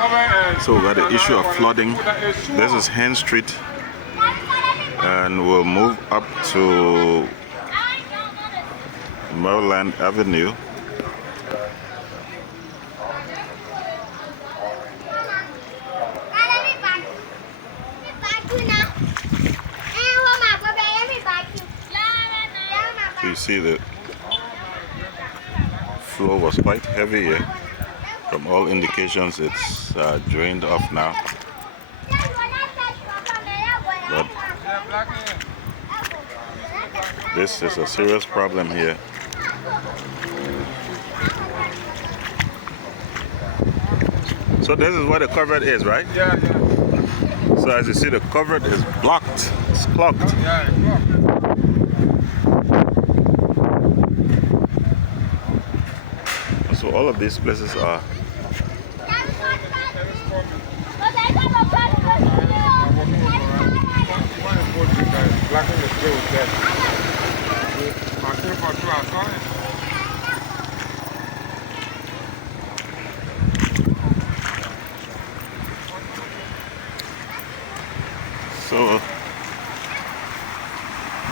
So we got the issue of flooding. This is Hen Street, and we'll move up to Maryland Avenue. So you see the flow was quite heavy here. From all indications, it's drained off now. But this is a serious problem here. So this is where the culvert is, right? Yeah. So as you see, the culvert is blocked. It's clogged. Yeah, it's clogged. So all of these places are. So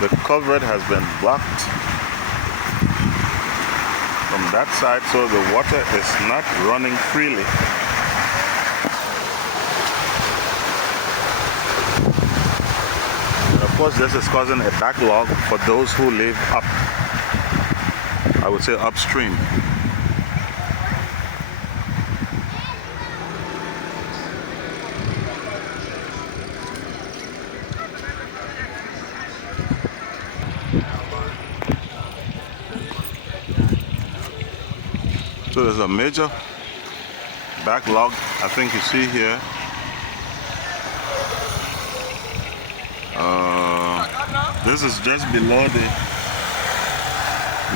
the culvert has been blocked from that side, so the water is not running freely. And of course, this is causing a backlog for those who live up, I would say upstream. So there's a major backlog, I think you see here. This is just below the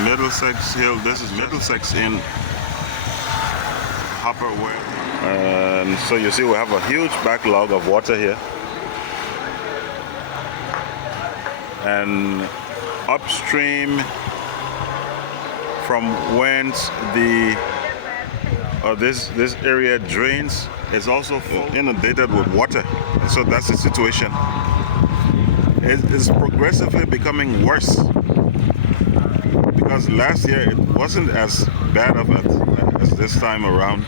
Middlesex Hill. This is Middlesex in Harper way. And so you see we have a huge backlog of water here. And upstream from whence the this area drains is also inundated with water. And so that's the situation. It is progressively becoming worse, because last year it wasn't as bad of as this time around.